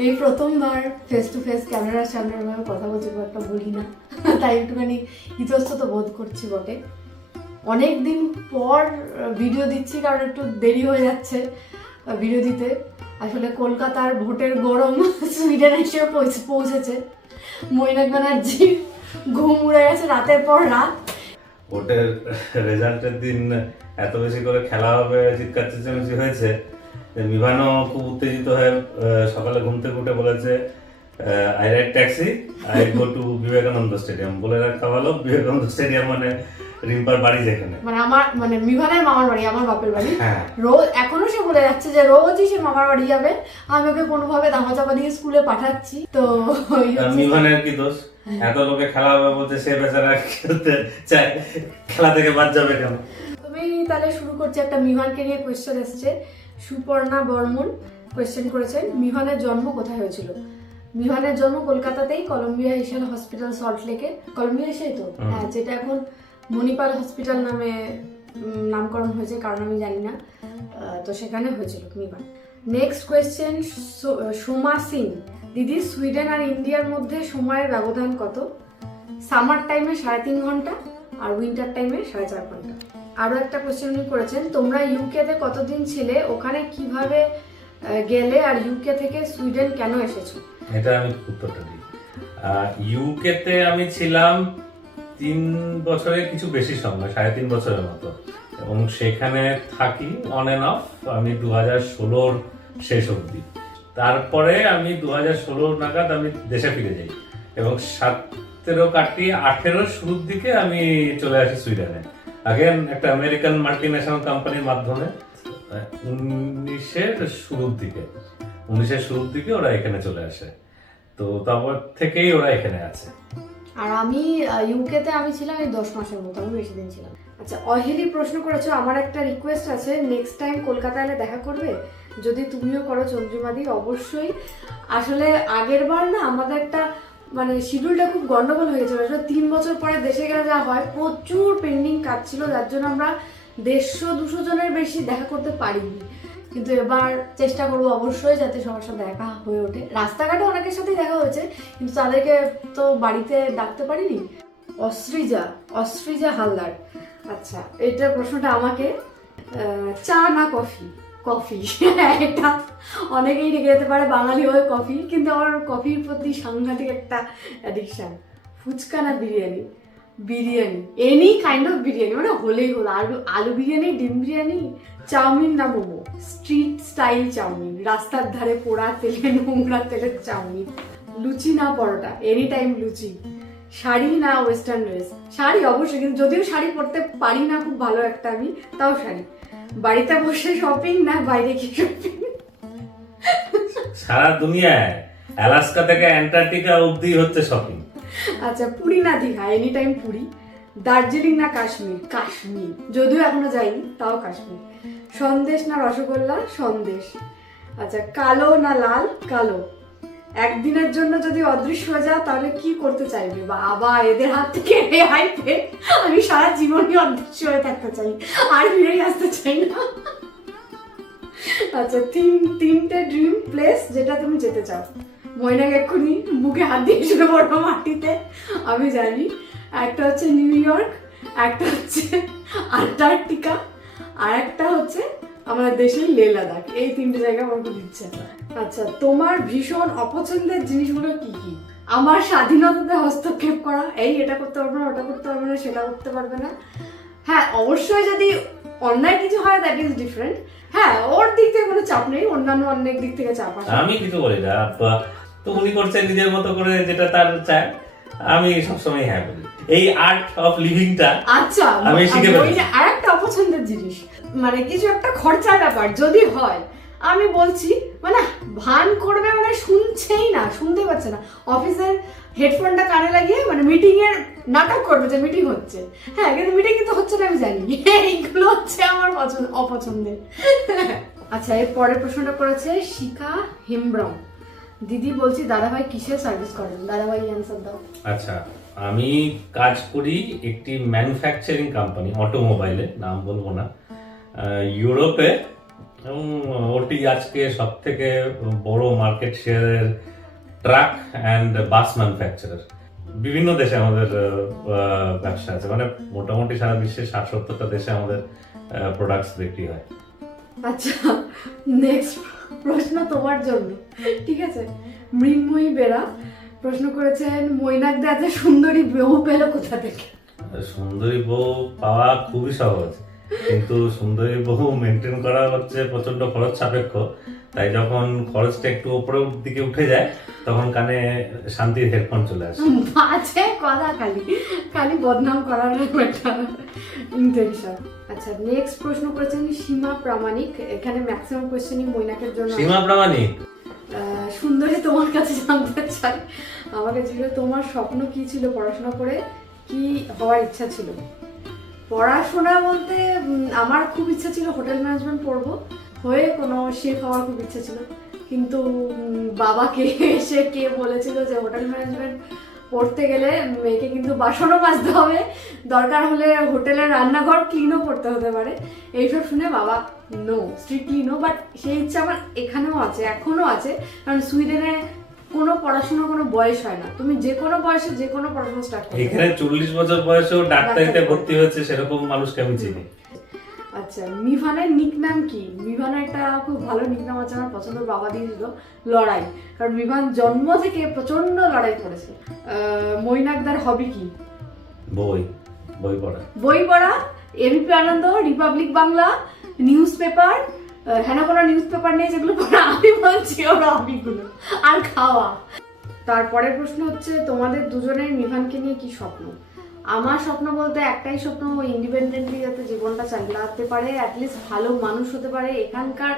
এই প্রথমবার face to face ক্যামেরার সামনে আমি কথা বলছি, খুব একটা বলি না, তাই একটুখানি ইতস্তত বোধ করছি বটে। অনেক দিন পর ভিডিও দিচ্ছি কারণ একটু দেরি হয়ে যাচ্ছে ভিডিও দিতে। আসলে কলকাতার ভোটের গরম সুইডেন এসে পৌঁছেছে। মৈনাক ব্যানার্জি ঘুম উড়ে গেছে রাতের পর রাত। ভোটের রেজাল্টের দিন এত বেশি করে খেলা হবে, চিৎকার চেঁচামেচি হয়েছে যে মিভানও খুব উত্তেজিত হয়ে সকালে ঘুম থেকে উঠে বলেছে I ride taxi, I go to Vivekananda stadium. বলে রাখা ভালো, বিবেকানন্দ স্টেডিয়াম মানে রিম্পার বাড়ি, যেখানে মানে মিভানের মামার বাড়ি, আমার বাপের বাড়ি। হ্যাঁ, রোজ এখনো সে বলে যাচ্ছে যে রোজই সে মামার বাড়ি যাবে। আমি ওকে কোনোভাবে ধামা চাপা দিয়ে স্কুলে পাঠাচ্ছি। তো মিভানের কি দোষ? এত লোকে খেলা হবে বলতে সে বেচারা খেলতে চায়, খেলা থেকে বাদ যাবে কেন? তুমি তাহলে শুরু করছি। একটা মিভানকে নিয়ে কোয়েশ্চেন এসছে। সুপর্ণা বর্মন কোয়েশ্চেন করেছেন, মিভানের জন্ম কোথায় হয়েছিল? মিভানের জন্ম কলকাতাতেই, কলম্বিয়া এশিয়ান হসপিটাল সল্ট লেকে। কলম্বিয়া এশিয়াই তো, হ্যাঁ, যেটা এখন মণিপাল হসপিটাল নামে নামকরণ হয়েছে, কারণ আমি জানি না। তো সেখানে হয়েছিল মিভান। নেক্সট কোয়েশ্চেন, সোমা সিং, দিদি সুইডেন আর ইন্ডিয়ার মধ্যে সময়ের ব্যবধান কত? সামার টাইমে 3.5 ঘন্টা আর উইন্টার টাইমে 4.5 ঘন্টা। আরো একটা কোয়েশ্চেন উনি করেছেন, তোমরা ইউকেতে কতদিন ছিলে, ওখানে কিভাবে গেলে, আর ইউকে থেকে সুইডেন কেন এসেছো? এটা আমি উত্তরটা দিই। ইউকেতে আমি ছিলাম 3 বছরের কিছু বেশি সময়, 3.5 বছরের মতো, এবং সেখানে থাকি অন এন্ড অফ আমি 2016 শেষ অবধি। তারপরে আমি 2016 নাগাদ আমি দেশে ফিরে যাই এবং 17 কাটি 18 শুরুর দিকে আমি চলে আসি সুইডেনে। আগেন একটা আমেরিকান মাল্টিন্যাশনাল কোম্পানির মাধ্যমে 19 শুরুর দিকে ওরা এখানে চলে আসে। তো তারপর থেকেই ওরা এখানে আছে। আর আমি ইউকেতে আমি ছিলাম এই 10 মাসের মতো, আমি বেশি দিন ছিলাম। আচ্ছা, অহেলি প্রশ্ন করেছো, আমার একটা রিকোয়েস্ট আছে, নেক্সট টাইম কলকাতা এলে দেখা করবে? যদি তুমিও করো চন্দ্রিমাদি, অবশ্যই। আসলে আগের বার না আমাদের একটা মানে শিডিউলটা খুব গন্ডগোল হয়ে গেছিল। আসলে 3 বছর পরে দেশে গেলে যা হয়, প্রচুর পেন্ডিং কাজ ছিল, যার জন্য আমরা 150-200 জনের বেশি দেখা করতে পারিনি। কিন্তু এবার চেষ্টা করবো অবশ্যই যাতে সবার সাথে দেখা হয়ে ওঠে। রাস্তাঘাটে অনেকের সাথেই দেখা হয়েছে, কিন্তু তাদেরকে তো বাড়িতে ডাকতে পারিনি। অস্ট্রিজা হালদার, আচ্ছা এটা প্রশ্নটা আমাকে, চা না কফি? কফি। এটা অনেকেই রেখে যেতে পারে, বাঙালি হয়ে কফি, কিন্তু আমার কফির প্রতি সাংঘাতিক একটা অ্যাডিকশন। ফুচকা না biryani? Biryani, any kind of biryani, মানে হলেই হলো। আলু বিরিয়ানি, ডিম বিরিয়ানি। চাউমিন না মোমো? স্ট্রিট স্টাইল চাউমিন, রাস্তার ধারে পোড়া তেলে, নোংরা তেলের চাউমিন। লুচি না পরোটা? এনি টাইম লুচি। শাড়ি না ওয়েস্টার্ন ড্রেস? শাড়ি অবশ্যই, কিন্তু যদিও শাড়ি পরতে পারি না খুব ভালো একটা, আমি তাও শাড়ি। বাড়িতে বসে শপিং না বাইরে গিয়ে শপিং? সারা দুনিয়ায় আলাস্কা থেকে অ্যান্টার্কটিকা অবধি হচ্ছে শপিং। আচ্ছা, পুরী না দীঘা? Any time Puri. দার্জিলিং না কাশ্মীর? কাশ্মীর, যদিও এখনো যাইনি, তাও কাশ্মীর। সন্দেশ না রসগোল্লা? সন্দেশ। আচ্ছা, কালো না লাল? কালো। একদিনের জন্য যদি অদৃশ্য হয়ে যাও তাহলে কি করতে চাইবে? বাবা, এদের হাত থেকে রেহাই পেয়ে আমি সারা জীবনই অদৃশ্য হয়ে থাকতে চাই, আর ফিরেই আসতে চাই না। আচ্ছা, তিনটে ড্রিম প্লেস যেটা তুমি যেতে চাও। ময়নাকে এক্ষুনি বুকে হাত দিয়ে শুনে পড়বো মাটিতে, আমি জানি। একটা হচ্ছে নিউ ইয়র্ক, একটা হচ্ছে আন্টার্কটিকা, আর একটা হচ্ছে আমাদের দেশের লে লাদাখ। এই 3টে জায়গা আমার খুব ইচ্ছে। আচ্ছা, তোমার ভীষণ অপছন্দের জিনিসগুলো কি কি? আমার স্বাধীনতাতে হস্তক্ষেপ করা, এটা করতে পারবে না, ওটা করতে পারবে না, সেটা করতে পারবে না। হ্যাঁ, অবশ্যই যদি অন্যায় কিছু হয় দ্যাট ইজ ডিফারেন্ট। হ্যাঁ, ওর দিক থেকে কোনো চাপ নেই, অন্যান্য অনেক দিক থেকে চাপ আছে। আমি কিছু বলি না, তো উনি করছে নিজের মতো করে যেটা তার চায়, আমি সবসময় হ্যাঁ বলি। এই আর্ট অফ লিভিংটা আচ্ছা আমি শিখে ফেলেছি। আর একটা অপছন্দের জিনিস, মানে কিছু একটা খরচার ব্যাপার যদি হয়, আমি বলছি মানে ভান করবে, মানে শুনছেই না, শুনতে পাচ্ছে না, অফিসের হেডফোনটা কানে লাগিয়ে মানে মিটিং এর নাটক করবে যে মিটিং হচ্ছে। হ্যাঁ, কিন্তু মিটিং কিন্তু হচ্ছে না, আমি জানি। এইগুলো হচ্ছে আমার অপছন্দের। আচ্ছা, এর পরের প্রশ্নটা করেছে শিখা হেমব্রম, দিদি বলছি দাদাভাই কিসের সার্ভিস করেন? দাদাভাই অ্যান্সার দাও। আচ্ছা, আমি কাজ করি একটি ম্যানুফ্যাকচারিং কোম্পানি, অটোমোবাইলে, নাম বলবো না, ইউরোপে এবং ওটি আজকে সব থেকে বড় মার্কেট শেয়ারের ট্রাক অ্যান্ড বাস ম্যানুফ্যাকচারার। বিভিন্ন দেশে আমাদের ব্যবসা আছে, মানে মোটামুটি সারা বিশ্বে 60-70টা দেশে আমাদের প্রোডাক্টস বিক্রি হয়। আচ্ছা, নেক্সট প্রশ্ন তোমার জন্য, ঠিক আছে? মৃন্ময়ী বেরা প্রশ্ন করেছেন, মৈনাকদা এত সুন্দরী বউ পেল কোথা থেকে? সুন্দরী বউ পাওয়া খুবই সহজ, কিন্তু সুন্দরী বউ মেনটেন করা হচ্ছে প্রচন্ড খরচ সাপেক্ষ। তাই যখন খরচটা একটু উপরের দিকে উঠে যায় তখন কানে শান্তির হেডফোন চলে আসে। আছে কথা, খালি খালি বদনাম করার একটা ইন্টেনশন। আচ্ছা, নেক্সট প্রশ্ন করেছেন সীমা প্রামাণিক। এখানে ম্যাক্সিমাম কোয়েশ্চেনই মৈনাকের জন্য। সীমা প্রামাণিক, সুন্দরী তোমার কাছে জানতে চাই, আমাকে জিজ্ঞেস, তোমার স্বপ্ন কি ছিল পড়াশোনা করে, কি হওয়ার ইচ্ছা ছিল? পড়াশোনা বলতে আমার খুব ইচ্ছা ছিল হোটেল ম্যানেজমেন্ট পড়বো, হয়ে কোনো শেফ হওয়ার খুব ইচ্ছা ছিল, কিন্তু বাবাকে এসে কে বলেছিল যে হোটেল ম্যানেজমেন্ট পড়তে গেলে মেয়েকে কিন্তু বাসনও মাজতে হবে, দরকার হলে হোটেলের রান্নাঘর ক্লিনও করতে হতে পারে। এইসব শুনে বাবা নো, স্ট্রিক্টলি নো। বাট সেই ইচ্ছা আমার এখানেও আছে, এখনো আছে, কারণ সুইডেনে কোনো পড়াশোনা কোনো বয়স হয় না, তুমি যে কোনো বয়সে যে কোনো পড়াশোনা স্টার্ট করতে এখানে 40 বছর বয়সেও ডাক্তারিতে ভর্তি হয়েছে সেরকম মানুষকে আমি চিনি। আচ্ছা, মিভানের নিকনাম কি? মিভানের একটা খুব ভালো নিকনাম আছে, আমার পছন্দ, বাবা দিয়েছিল, লড়াই। কারণ মিভান জন্ম থেকে প্রচন্ড লড়াই করেছে। মৈনাকদার হবি কি? বই বই পড়া। বই পড়া, এবিপি আনন্দ, রিপাবলিক বাংলা, নিউজ পেপার, হ্যাঁ কোনো নিউজ পেপার নেই যেগুলো পড়া, আমি বলছি ওর হবিগুলো, আর খাওয়া। তারপরের প্রশ্ন হচ্ছে, তোমাদের দুজনের মিভানকে নিয়ে কি স্বপ্ন? আমার স্বপ্ন বলতে একটাই স্বপ্ন, ইন্ডিপেন্ডেন্টলি যাতে জীবনটা চালাতে পারে, অ্যাটলিস্ট ভালো মানুষ হতে পারে। এখানকার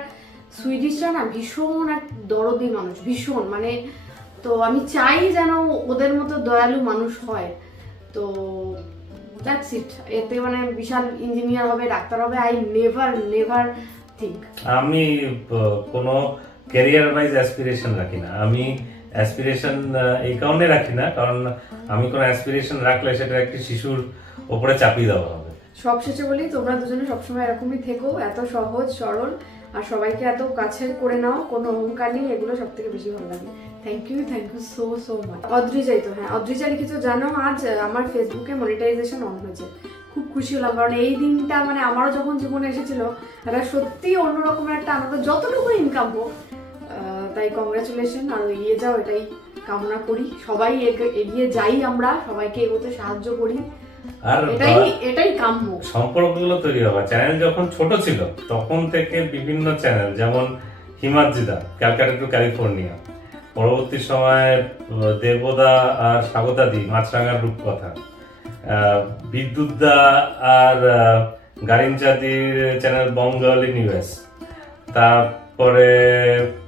সুইডিশরা না ভীষণ এক দরদি মানুষ, ভীষণ, মানে তো আমি চাই যেন ওদের মতো দয়ালু মানুষ হয়। তো দ্যাটস ইট। এতে মানে বিশাল ইঞ্জিনিয়ার হবে, ডাক্তার হবে, আই নেভার থিঙ্ক। আমি কোনো ক্যারিয়ার ওয়াইজ অ্যাসপিরেশন রাখি না। আমি অ্যাসপিরেশন এই কারণে রাখি না, কারণ আমি কোনো অ্যাসপিরেশন রাখলে সেটা একটি শিশুর ওপরে চাপিয়ে দেওয়া হবে। সবশেষে বলি, তোমরা দুজনে সবসময় এরকমই থেকো, এত সহজ সরল, আর সবাইকে এত কাছে করে নাও, কোনো অহংকার নেই, এগুলো সব থেকে বেশি ভালো লাগে। Thank you so much. অদ্রিজাই তো, হ্যাঁ অদ্রিজা লিখেছো, জানো আজ আমার ফেসবুকে মনিটাইজেশন অন হয়েছে, খুব খুশি হলাম, কারণ এই দিনটা মানে আমারও যখন জীবনে এসেছিল এটা সত্যি অন্যরকমের একটা আনন্দ, যতটুকু ইনকাম হোক। তাই কংগ্রাচুলেশন, আর এগিয়ে যাও এটাই কামনা করি। সবাই এগিয়ে যাই, আমরা সবাইকে এগোতে সাহায্য করি, আর এটাই কাম্য। সম্পর্কগুলো তৈরি হবে। চ্যানেল যখন ছোট ছিল তখন থেকে বিভিন্ন চ্যানেল, যেমন হিমাদ্রিদা, ক্যালকাটা টু ক্যালিফোর্নিয়া, পরবর্তী সময়ে দেবদা আর স্বাগতাদি, মাছরাঙার রূপকথা, বিদ্যুৎদা আর গারিনচাঁদির চ্যানেল বঙ্গালী নিউজ, তারপরে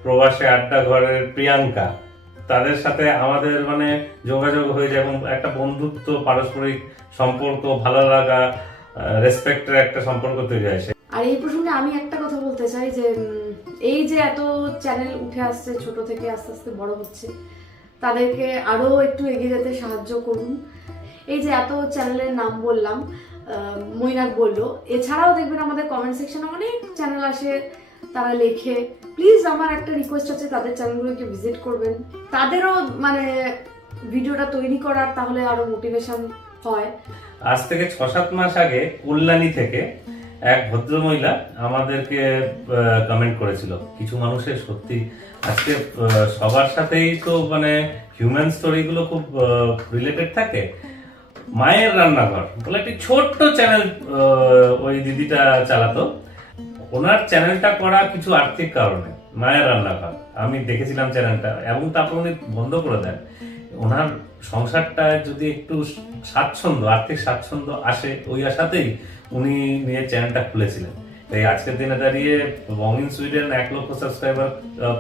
প্রবাসী আড্ডা ঘরের প্রিয়াঙ্কা, তাদের সাথে আমাদের মানে যোগাযোগ হয়ে যায় এবং একটা বন্ধুত্ব, পারস্পরিক সম্পর্ক, ভালো লাগা, রেসপেক্টের একটা সম্পর্ক তৈরি হয়। আর এই প্রসঙ্গে আমি একটা কথা বলতে চাই যে এই যে এত চ্যানেল উঠে আসছে, ছোট থেকে আস্তে আস্তে বড় হচ্ছে, তাদেরকে আরো একটু এগিয়ে যেতে সাহায্য করুন। এই যে এত চ্যানেলের নাম বললাম, মৈনাক বললো, এছাড়াও দেখবেন আমাদের কমেন্ট সেকশনে অনেক চ্যানেল আসে, তারা লেখে। প্লিজ আমার একটা রিকোয়েস্ট আছে, তাদের চ্যানেলগুলোকে ভিজিট করবেন, তাদেরও মানে ভিডিওটা তৈরি করার তাহলে আরো মোটিভেশন হয়। আজ থেকে 6-7 মাস আগে কল্যাণী থেকে এক ভদ্রমহিলা আমাদেরকে কমেন্ট করেছিল। কিছু মানুষের সত্যি আজকে সবার সাথেই তো মানে হিউম্যান স্টোরি গুলো খুব রিলেটেড থাকে। মায়ের রান্নাঘর বলে একটি ছোট্ট চ্যানেল ওই দিদিটা চালাতো। ওনার চ্যানেলটা করা কিছু আর্থিক কারণে, মায়ের রান্নাঘর, আমি দেখেছিলাম চ্যানেলটা, এবং তারপর উনি বন্ধ করে দেন। ওনার সংসারটা যদি একটু আর্থিক স্বাচ্ছন্দ্য আসে, ওই আশাতেই উনি নিজের চ্যানেলটা খুলেছিলেন। তাই আজকের দিনে দাঁড়িয়ে বং ইন সুইডেন 1 লক্ষ সাবস্ক্রাইবার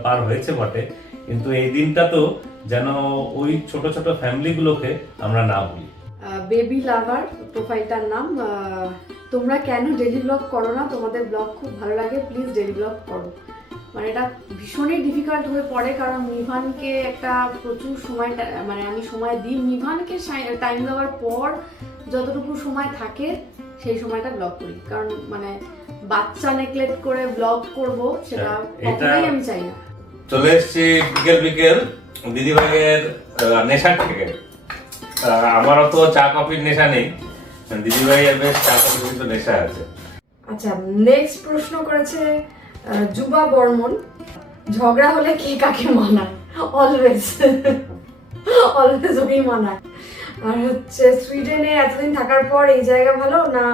পার হয়েছে বটে, কিন্তু এই দিনটা তো যেন ওই ছোট ছোট ফ্যামিলি গুলোকে আমরা না ভুলি। বেবি লাভার প্রোফাইলটার নাম। তোমরা কেন ডেইলি ব্লগ করো না? তোমাদের ব্লগ খুব ভালো লাগে, প্লিজ ডেইলি ব্লগ করো। মানে এটা ভীষণই ডিফিকাল্ট হয়ে পড়ে, কারণ মিভানকে একটা প্রচুর সময় মানে আমি সময় দিই, মিভানকে টাইম দেওয়ার পর যতটুকু সময় থাকে সেই সময়টা ব্লগ করি, কারণ মানে বাচ্চা নেগলেক্ট করে ব্লগ করব সেটা এটা- কখনোই আমি চাই না। চলে এসেছি বিকেল বিকেল দিদিভাইয়ের নেশা থেকে। আমারও তো চা কফির নেশা নেই, দিদিভাইয়ের বেশ চা কফির কিন্তু নেশা আছে। আচ্ছা, নেক্সট প্রশ্ন করেছে যুবা বর্মন, ঝগড়া হলে কে কাকে মানায়? অলওয়েজ অলওয়েজ ওই মানায়। আর হচ্ছে সুইডেনে এতদিন থাকার পর এই জায়গা ভালো না,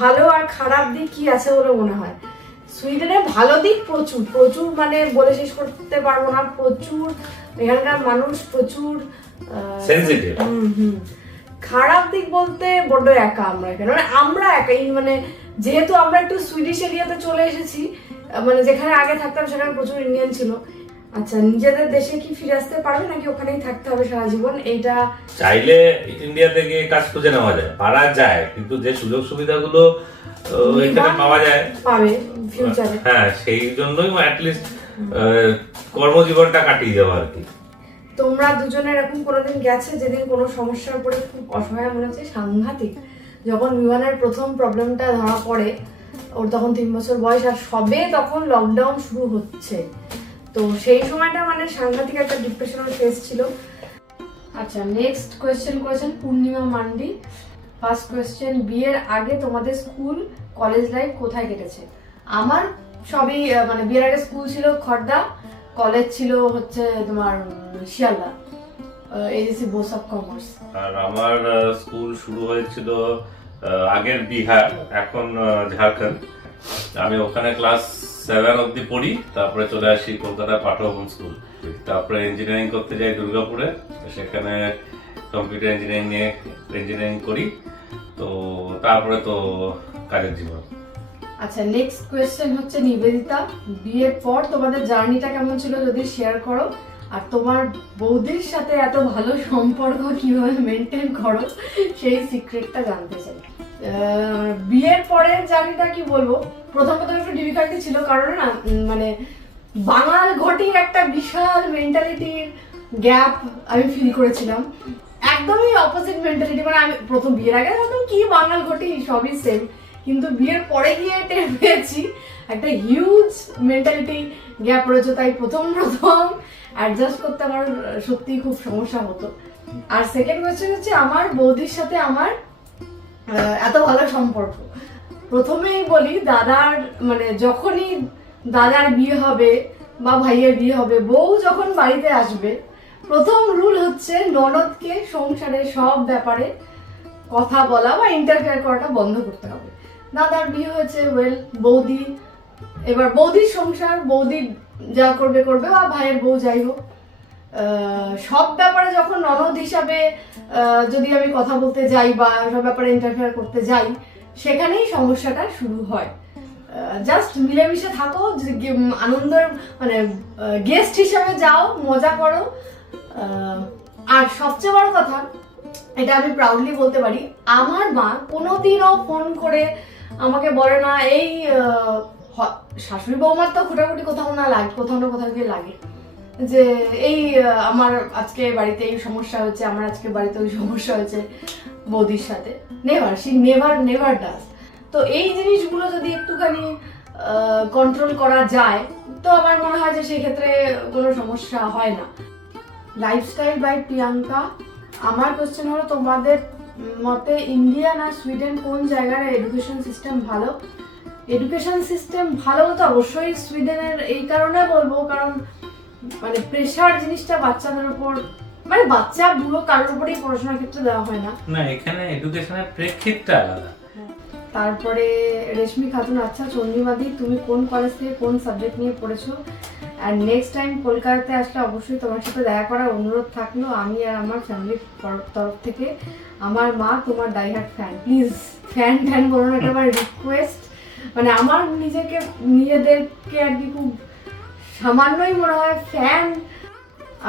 ভালো আর খারাপ দিক কি আছে বলে মনে হয়? সুইডেনে ভালো দিক প্রচুর প্রচুর, মানে বলে শেষ করতে পারবো না, প্রচুর। এখানকার মানুষ প্রচুর সেনসিটিভ। খারাপ দিক বলতে বড্ড একা আমরা এখানে, মানে আমরা একাই, মানে যেহেতু আমরা একটু সুইডিশ এরিয়াতে চলে এসেছি, মানে যেখানে আগে থাকতাম সেখানে প্রচুর ইন্ডিয়ান ছিল। আচ্ছা, নিজেদের দেশে কি ফিরে আসতে পারবে নাকি ওখানেই থাকতে হবে সারা জীবন? এইটা চাইলে ইন্ডিয়াতে গিয়ে কাজ খুঁজে নেওয়া যায়, পারা যায়, কিন্তু যে সুযোগ সুবিধাগুলো এখানে পাওয়া যায় পাবে ফিউচারে। হ্যাঁ, সেই জন্যই অ্যাটলিস্ট কর্মজীবনটা কাটিয়ে যাওয়া আর কি। তোমরা দুজনে এরকম কোনোদিন গেছে যেদিন কোনো সমস্যার পরে খুব অসহায় মনে হচ্ছে? সাংঘাতিক। যখন বিমানের প্রথম প্রবলেমটা ধরা পড়ে, ওর তখন 3 বছর বয়স, আর সবে তখন লকডাউন শুরু হচ্ছে, তো সেই সময়টা মানে সাংঘাতিক একটা ডিপ্রেশনাল ফেজ ছিল। আচ্ছা, নেক্সট কোয়েশ্চেন করেছেন পূর্ণিমা মান্ডি। ফার্স্ট কোয়েশ্চেন, বিয়ের আগে তোমাদের স্কুল কলেজ লাইফ কোথায় কেটেছে? আমার সবই মানে বিয়ের আগে স্কুল ছিল খড়দা, কলেজ ছিল হচ্ছে তোমার Sealdah, AGC Bose of commerce. আর আমার স্কুল শুরু হয়েছিল আগের বিহার, এখন ঝাড়খণ্ড। আমি ওখানে ক্লাস 7 অবধি পড়ি, তারপরে চলে আসি কলকাতা পাঠভবন স্কুল। তারপরে ইঞ্জিনিয়ারিং করতে যাই দুর্গাপুরে, সেখানে কম্পিউটার ইঞ্জিনিয়ারিং করি। তো তারপরে তো কাজের জীবন। আচ্ছা, নেক্সট কোয়েশ্চেন হচ্ছে নিবেদিতা, বিয়ের পর তোমাদের জার্নিটা কেমন ছিল যদি শেয়ার করো, আর তোমার বৌদির সাথে এত ভালো সম্পর্ক কিভাবে মেনটেন করো সেই সিক্রেটটা জানতে চাই। বিয়ের পরের জার্নিটা কি বলবো, প্রথমত একটু ডিফিকাল্টি ছিল, কারণ না মানে বাঙাল ঘটির একটা বিশাল মেন্টালিটির গ্যাপ আমি ফিল করেছিলাম। একদমই অপোজিট মেন্টালিটি, মানে আমি প্রথম বিয়ের আগে ভাবতাম কি বাঙাল ঘটি সবই সেম, কিন্তু বিয়ের পরে গিয়ে টের পেয়েছি একটা হিউজ মেন্টালিটি গ্যাপ রয়েছে। তাই প্রথম অ্যাডজাস্ট করতে আমার সত্যিই খুব সমস্যা হতো। আর সেকেন্ড কোয়েশ্চেন হচ্ছে আমার বৌদির সাথে আমার এত ভালো সম্পর্ক। প্রথমেই বলি, দাদার মানে যখনই দাদার বিয়ে হবে বা ভাইয়ের বিয়ে হবে, বউ যখন বাড়িতে আসবে, প্রথম রুল হচ্ছে ননদকে সংসারের সব ব্যাপারে কথা বলা বা ইন্টারফেয়ার করাটা বন্ধ করতে হবে। দাদার বিয়ে হয়েছে, ওয়েল, বৌদি, এবার বৌদির সংসার, বৌদি যা করবে করবে, বা ভাইয়ের বউ যাই হোক, সব ব্যাপারে যখন ননদ হিসাবে যদি আমি কথা বলতে যাই বা সব ব্যাপারে ইন্টারফেয়ার করতে যাই, সেখানেই সমস্যাটা শুরু হয়। জাস্ট মিলেমিশে থাকো, আনন্দের মানে গেস্ট হিসাবে যাও, মজা করো। আর সবচেয়ে বড় কথা, এটা আমি প্রাউডলি বলতে পারি, আমার মা কোনোদিনও ফোন করে আমাকে বলে না এই শাশুড়ি বৌমার তো খুঁটাখুটি কোথাও না কোথাও গিয়ে লাগে যে এই আমার আজকে বাড়িতে এই সমস্যা হয়েছে, আমার আজকে বাড়িতে ওই সমস্যা হয়েছে বৌদির সাথে। Never, she never does. তো এই জিনিসগুলো যদি একটুখানি কন্ট্রোল করা যায়, তো আমার মনে হয় যে সেই ক্ষেত্রে কোনো সমস্যা হয় না। লাইফস্টাইল বাই প্রিয়াঙ্কা, আমার কোশ্চেন হলো তোমাদের মতে ইন্ডিয়া না সুইডেন কোন জায়গার এডুকেশন সিস্টেম ভালো? এডুকেশন সিস্টেম ভালো বলতে অবশ্যই সুইডেনের, এই কারণে বলবো কারণ মানে প্রেশার জিনিসটা বাচ্চাদের উপর, মানে বাচ্চা বুড়ো কারোর উপরেই পড়াশোনার ক্ষেত্রে দেওয়া হয় না। না, এখানে এডুকেশনের প্রেক্ষিতটা আলাদা। তারপরে রেশমি খাতুন, আচ্ছা চন্দ্রিমাদি, তুমি কোন কলেজ থেকে কোন সাবজেক্ট নিয়ে পড়েছো? আর নেক্সট টাইম কলকাতাতে আসলে অবশ্যই তোমার সাথে দেখা করার অনুরোধ থাকলো। আমি আর আমার ফ্যামিলির তরফ থেকে, আমার মা তোমার ডাইহার্ট ফ্যান। প্লিজ ফ্যান বলো না, এটা আমার রিকোয়েস্ট। মানে আমার নিজেদেরকে আর কি খুব সামান্যই মনে হয় ফ্যান।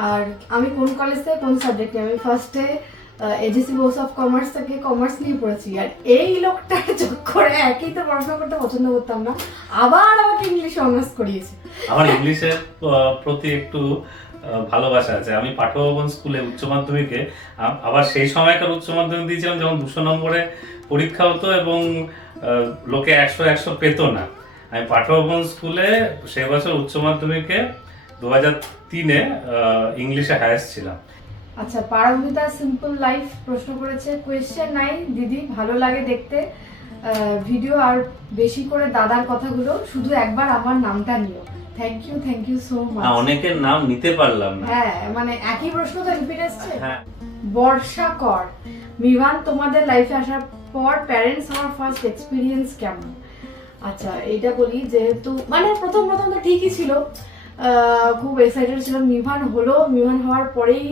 আর আমি কোন কলেজ থেকে কোন সাবজেক্ট নিয়ে, আমি ফার্স্টে এজিসি বোস অফ কমার্স থেকে কমার্স নিয়ে পড়েছি। আর এই লোকটার চক্করে একই তো পড়াশোনা করতে পছন্দ করতাম না, আবার আমাকে ইংলিশে অনার্স করিয়েছে। আমার ইংলিশের প্রতি একটু ভালোবাসা আছে। আমি পাঠভবন স্কুলে উচ্চ মাধ্যমিকে, আবার সেই সময়কার উচ্চ মাধ্যমিক দিয়েছিলাম যখন 200 নম্বরে পরীক্ষা হতো এবং লোকে 100 পেত না। আমি পাঠভবন স্কুলে সেই বছর উচ্চ মাধ্যমিকে 2003-এ ইংলিশে হায়েস্ট ছিলাম। আচ্ছা, পারমিতা সিম্পল লাইফ প্রশ্ন করেছে, কোয়েশ্চেন নাই দিদি, ভালো লাগে দেখতে ভিডিও, আর বেশি করে দাদার কথাগুলো, শুধু একবার আমার নামটা নিও। Thank you so much. অনেকের নাম নিতে পারলাম না। হ্যাঁ, মানে একই প্রশ্ন তো রিপিট আসছে। হ্যাঁ। বর্ষা কর, মিভান তোমাদের লাইফে আসার পর প্যারেন্টস হওয়ার ফার্স্ট এক্সপিরিয়েন্স কেমন? আচ্ছা, এইটা বলি, যেহেতু মানে প্রথম তো ঠিকই ছিল, খুব এক্সাইটেড ছিলাম। মিভান হওয়ার পরেই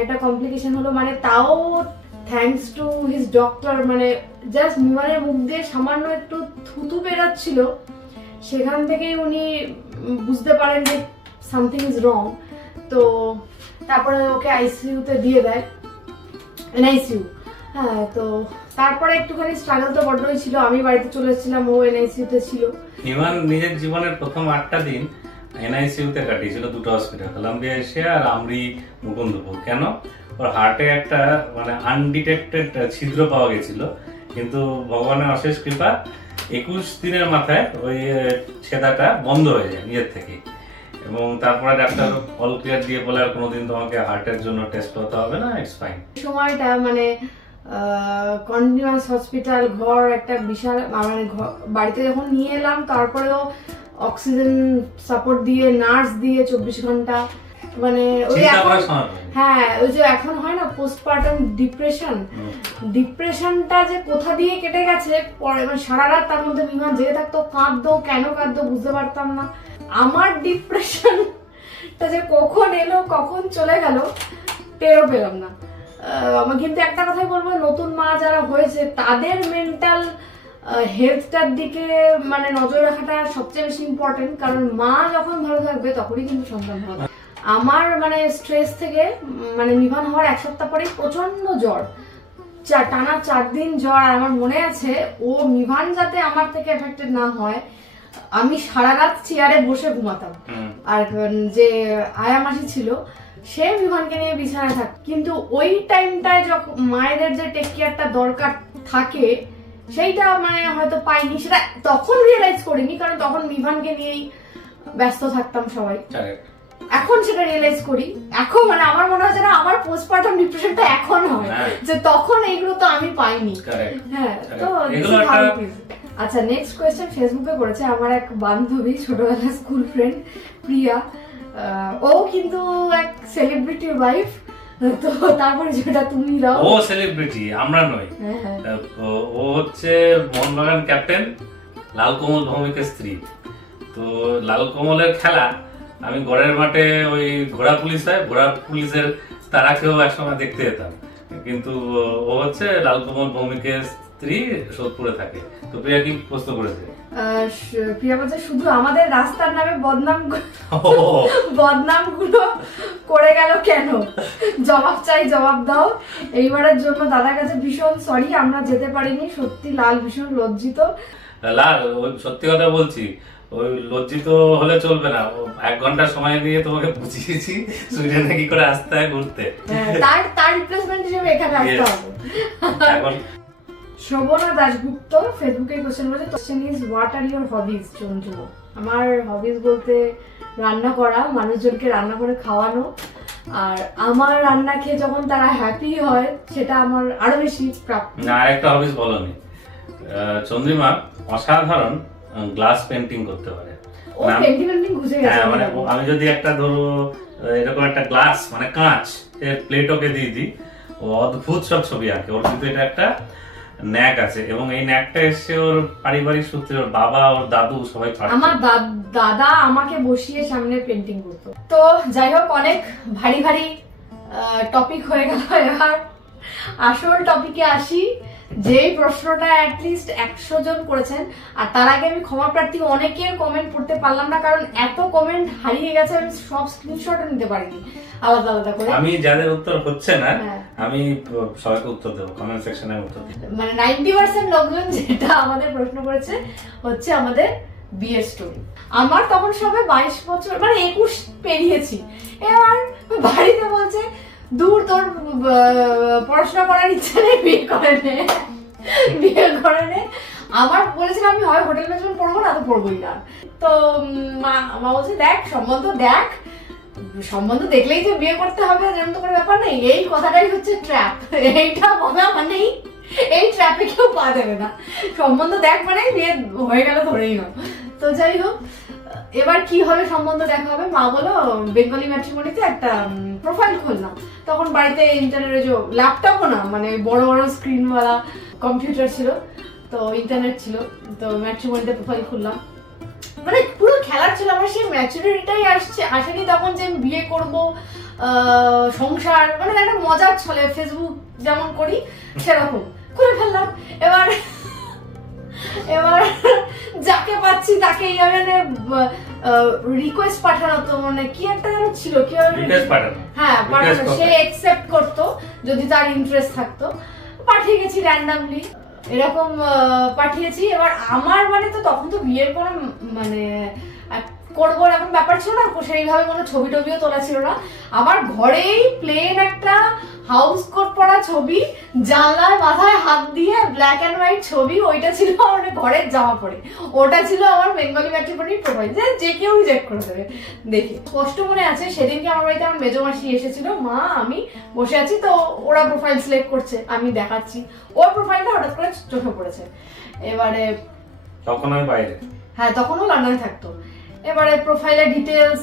একটা কমপ্লিকেশন হলো, মানে তাও থ্যাঙ্কস টু হিজ ডক্টর, মানে জাস্ট মিভানের মুখ দিয়ে সামান্য একটু থুতু বেরোচ্ছিল, সেখান থেকেই উনি বুঝতে পারেন যে সামথিং ইজ রং। তো তারপরে ওকে আইসিইউতে দিয়ে দেয়, এনআইসিইউ। হ্যাঁ, তো তারপরে একটুখানি স্ট্রাগল তো বড্ডই ছিল। আমি বাড়িতে চলে এসেছিলাম, ও এনআইসিইউতে ছিল। ইমান নিজের জীবনের প্রথম 8টা দিন এনআইসিইউতে কাটিয়েছিল, দুটো হসপিটাল, কলাম্বিয়া এশিয়া আর আমরি মুকুন্দপুর। কেন? ওর হার্টে একটা মানে আনডিটেক্টেড ছিদ্র পাওয়া গেছিল, কিন্তু ভগবানের অশেষ কৃপা 21 দিনের মাথায় ওই ছেদাটা বন্ধ হয়ে যায় নিজের থেকে। এবং তারপরে ডাক্তার অল ক্লিয়ার দিয়ে বলে আর কোনোদিন তোমাকে হার্টের জন্য টেস্ট করতে হবে না, ইটস ফাইন। সময়টা মানে কন্টিনিউয়াস হসপিটাল, ঘর একটা বিশাল, মানে বাড়িতে যখন নিয়ে এলাম তারপরেও অক্সিজেন সাপোর্ট দিয়ে, নার্স দিয়ে 24 ঘন্টা, মানে ওই এখন, হ্যাঁ ওই যে এখন হয় না পোস্টপার্টাম ডিপ্রেশনটা যে কোথা দিয়ে কেটে গেছে পরে, মানে সারা রাত তার মধ্যে বিমান জেগে থাকতো, কাঁদতো, কেন কাঁদতো বুঝতে পারতাম না। আমার ডিপ্রেশনটা যে কখন এলো কখন চলে গেল টেরও পেলাম না। কিন্তু একটা কথাই বলবো, নতুন মা যারা হয়েছে তাদের মেন্টাল হেলথটার দিকে মানে নজর রাখাটা সবচেয়ে বেশি ইম্পর্টেন্ট, কারণ মা যখন ভালো থাকবে তখনই কিন্তু সন্তান ভালো থাকবে। আমার মানে স্ট্রেস থেকে মানে মিভান হওয়ার 1 সপ্তাহ পরেই প্রচন্ড জ্বর, টানা 4 দিন জ্বর। আর আমার মনে আছে ও মিভান যাতে আমার থেকে এফেক্টেড না হয়, আমি সারা রাত চেয়ারে বসে ঘুমাতাম। আর যে আয়া মাসি ছিল সে বিমানকে নিয়ে বিছানায় থাক, কিন্তু ওই টাইমটায় যখন মায়েদের যে টেক কেয়ারটা দরকার থাকে সেইটা মানে হয়তো পাইনি, সেটা তখন রিয়েলাইজ করিনি, কারণ তখন মিভানকে নিয়েই ব্যস্ত থাকতাম সবাই। এখন সেটা রিয়েলাইজ করি, এখন মানে আমার মনে হয় যেন আমার পোস্টপার্টাম ডিপ্রেশনটা এখন হয়, যে তখন এইগুলো তো আমি পাইনি। হ্যাঁ, তো আচ্ছা, নেক্সট কোয়েশ্চেন ফেসবুকে করেছে আমার এক বান্ধবী, ছোটবেলার স্কুল ফ্রেন্ড প্রিয়া। ও কিন্তু এক সেলিব্রিটির ওয়াইফ, তো তারপরে যেটা তুমি দাও। ও সেলিব্রিটি, আমরা নই। ও হচ্ছে মোহনবাগান ক্যাপ্টেন লালকমল ভৌমিকের স্ত্রী। তো লালকমলের খেলা আমি গড়ের মাঠে ওই ঘোড়া পুলিশ হয়, ঘোড়া পুলিশের তারাকেও একসময় দেখতে যেতাম, কিন্তু ও হচ্ছে লালকমল ভৌমিকের স্ত্রী, সোদপুরে থাকে। তো প্রিয়া কি প্রশ্ন করেছে? প্রিয়া বলছে শুধু আমাদের রাস্তার নামে বদনাম গুলো করে গেল কেন? জবাব চাই, জবাব দাও। এইবারের জন্য দাদার কাছে ভীষণ সরি, আমরা যেতে পারিনি, সত্যি লাল ভীষণ লজ্জিত। লাল, ওই সত্যি কথা বলছি, ওই লজ্জিত হলে চলবে না। 1 ঘন্টা সময় নিয়ে তোমাকে বুঝিয়েছি সুইডেনে কি করে আসতে হয় ঘুরতে, তার রিপ্লেসমেন্ট হিসেবে এখানে আসতে হবে। এখন শোভনা দাশগুপ্ত ফেসবুকে কোশ্চেন বলেছে, question is what are your hobbies? Chanchu, আমার হবিজ বলতে রান্না করা, মানুষজনকে রান্না করে খাওয়ানো, আর আমার রান্না খেয়ে যখন তারা হ্যাপি হয় সেটা আমার আরো বেশি প্রাপ্য। না, আরেকটা হবিজ বলনি, চন্দ্রিমা অসাধারণ গ্লাস পেন্টিং করতে পারে। ও পেন্টিং ঘুষে গেছে। মানে আমি যদি একটা ধরো এরকম একটা গ্লাস মানে কাঁচ এর প্লেট ওকে দিয়ে দিই, ও অদ্ভুত সব ছবি আঁকে। ওর কিন্তু এটা একটা ন্যাক আছে, এবং এই ন্যাকটা এসে ওর পারিবারিক সূত্রে, ওর বাবা ওর দাদু সবাই। আমার দাদা আমাকে বসিয়ে সামনে পেন্টিং করতো। তো যাই হোক, অনেক ভারী ভারী টপিক হয়ে গেল, এবার আসল টপিকে আসি। যেই প্রশ্নটা অ্যাটলিস্ট 100 জন করেছেন, আর তার আগে আমি ক্ষমা প্রার্থী, অনেকের কমেন্ট পড়তে পারলাম না, কারণ এত কমেন্ট হারিয়ে গেছে, আমি সব স্ক্রিনশট নিতে পারিনি আলাদা আলাদা করে। আমি যাদের উত্তর হচ্ছে না আমি সবাইকে উত্তর দেবো, কমেন্ট সেকশনে উত্তর দেব। মানে 90% লোকজন যেটা আমাদের প্রশ্ন করেছে হচ্ছে আমাদের বিয়ের স্টোরি। আমার তখন সবে 22 বছর, মানে 21 পেরিয়েছি। এবার বাড়িতে বলছে দূর, তোর পড়াশোনা করার ইচ্ছা নেই, বিয়ে করে নে। আমার বলেছিলাম আমি হয় হোটেল ম্যানেজমেন্ট পড়বো না তো পড়বোই না। তো মা বলছে দেখ সম্বন্ধ দেখ, সম্বন্ধ দেখলেই যে বিয়ে করতে হবে এরকম তো কোনো ব্যাপার নেই, এই কথাটাই হচ্ছে ট্র্যাপ। এইটা বলা মানেই এই ট্র্যাপে কেউ পা দেবে না, সম্বন্ধ দেখ মানে বিয়ে হয়ে গেল ধরেই না। তো যাই হোক, এবার কি হবে সম্বন্ধ দেখা হবে, মা বলো বেঙ্গলি ম্যাট্রিমনিতে একটা প্রোফাইল খুললাম। তখন বাড়িতে ইন্টারনেটে যে ল্যাপটপও না, মানে বড় বড় স্ক্রিনওয়ালা কম্পিউটার ছিল, তো ইন্টারনেট ছিল, তো ম্যাট্রিমনিতে প্রোফাইল খুললাম। মানে পুরো খেলার ছিল, আমার সেই ম্যাচুরিটিটাই আসেনি তখন যে আমি বিয়ে করব, সংসার, মানে একটা মজার ছলে ফেসবুক যেমন করি সেরকম করে ফেললাম। এবার যাকে পাচ্ছি তাকেই মানে রিকোয়েস্ট পাঠানো, তো মানে কি একটা যেন ছিল, কি হ্যাঁ পাঠানো, সে একসেপ্ট করতো যদি তার ইন্টারেস্ট থাকতো, পাঠিয়ে গেছি র্যান্ডামলি এরকম পাঠিয়েছি। এবার আমার মানে তো তখন তো বিয়ের কোনো মানে করবো এরকম ব্যাপার ছিল না, সেইভাবে কোনো ছবি টবিও তোলা ছিল না। আমার ঘরেই প্লেন একটা হাউস কোট পরা ছবি, জানলার মাথায় হাত দিয়ে ব্ল্যাক অ্যান্ড হোয়াইট ছবি, ওইটা ছিল আমার ঘরের জামা পরে, ওটা ছিল আমার বেঙ্গলি ম্যাট্রিমনির প্রোফাইল, যে কেউ রিজেক্ট করে দেবে। দেখি কষ্ট মনে আছে সেদিনকে আমার বাড়িতে আমার মেজো মাসি এসেছিল, মা আমি বসে আছি, তো ওরা প্রোফাইল সিলেক্ট করছে, আমি দেখাচ্ছি, ওর প্রোফাইলটা হঠাৎ করে চোখে পড়েছে। এবারে তখন আমি বাইরে, হ্যাঁ তখনও লন্ডনে থাকতো। এবারে প্রোফাইলের ডিটেলস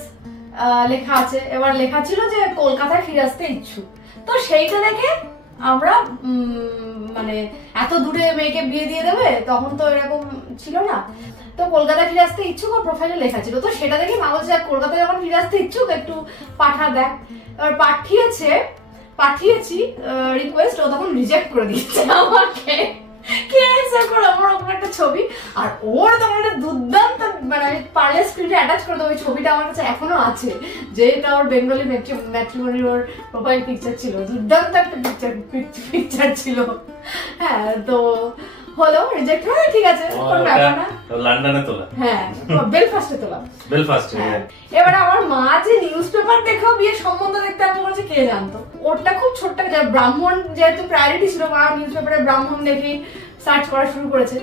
লেখা আছে, এবার লেখা ছিল যে কলকাতায় ফিরে আসতে ইচ্ছুক। তো সেইটা দেখে আমরা মানে এত দূরে মেয়েকে বিয়ে দিয়ে দেবে তখন তো এরকম ছিল না, তো কলকাতায় ফিরে আসতে ইচ্ছুক আর প্রোফাইলে লেখা ছিল। তো সেটা দেখে মা বলছে কলকাতায় যখন ফিরে আসতে ইচ্ছুক একটু পাঠা দেখ। এবার পাঠিয়েছি রিকোয়েস্ট, ও তখন রিজেক্ট করে দিয়েছে আমাকে, কে অ্যানসার করে আমার ওরকম একটা ছবি। আর ওর তখন একটা দুর্দান্ত, মানে আমি পারলে স্ক্রিনে অ্যাটাচ করে দেবো, ওই ছবিটা আমার কাছে এখনো আছে, যেটা ওর বেঙ্গলি ম্যাট্রিমনির ওর প্রোফাইল পিকচার ছিল, দুর্দান্ত একটা পিকচার ছিল। হ্যাঁ তো হলো রিজেক্ট হলো, ঠিক আছে কোনো ব্যাপার না। লন্ডনে তোলা, হ্যাঁ বেলফাস্টে তোলা, বেলফাস্টে। এবার আমার মা যে নিউজ পেপার দেখেও বিয়ের সম্বন্ধ দেখতে আমি বলছি কে জানতো, ওটা খুব ছোট্ট ব্রাহ্মণ যেহেতু প্রায়োরিটি ছিল, মা নিউজ পেপারে ব্রাহ্মণ দেখেই সার্চ করা শুরু করেছে।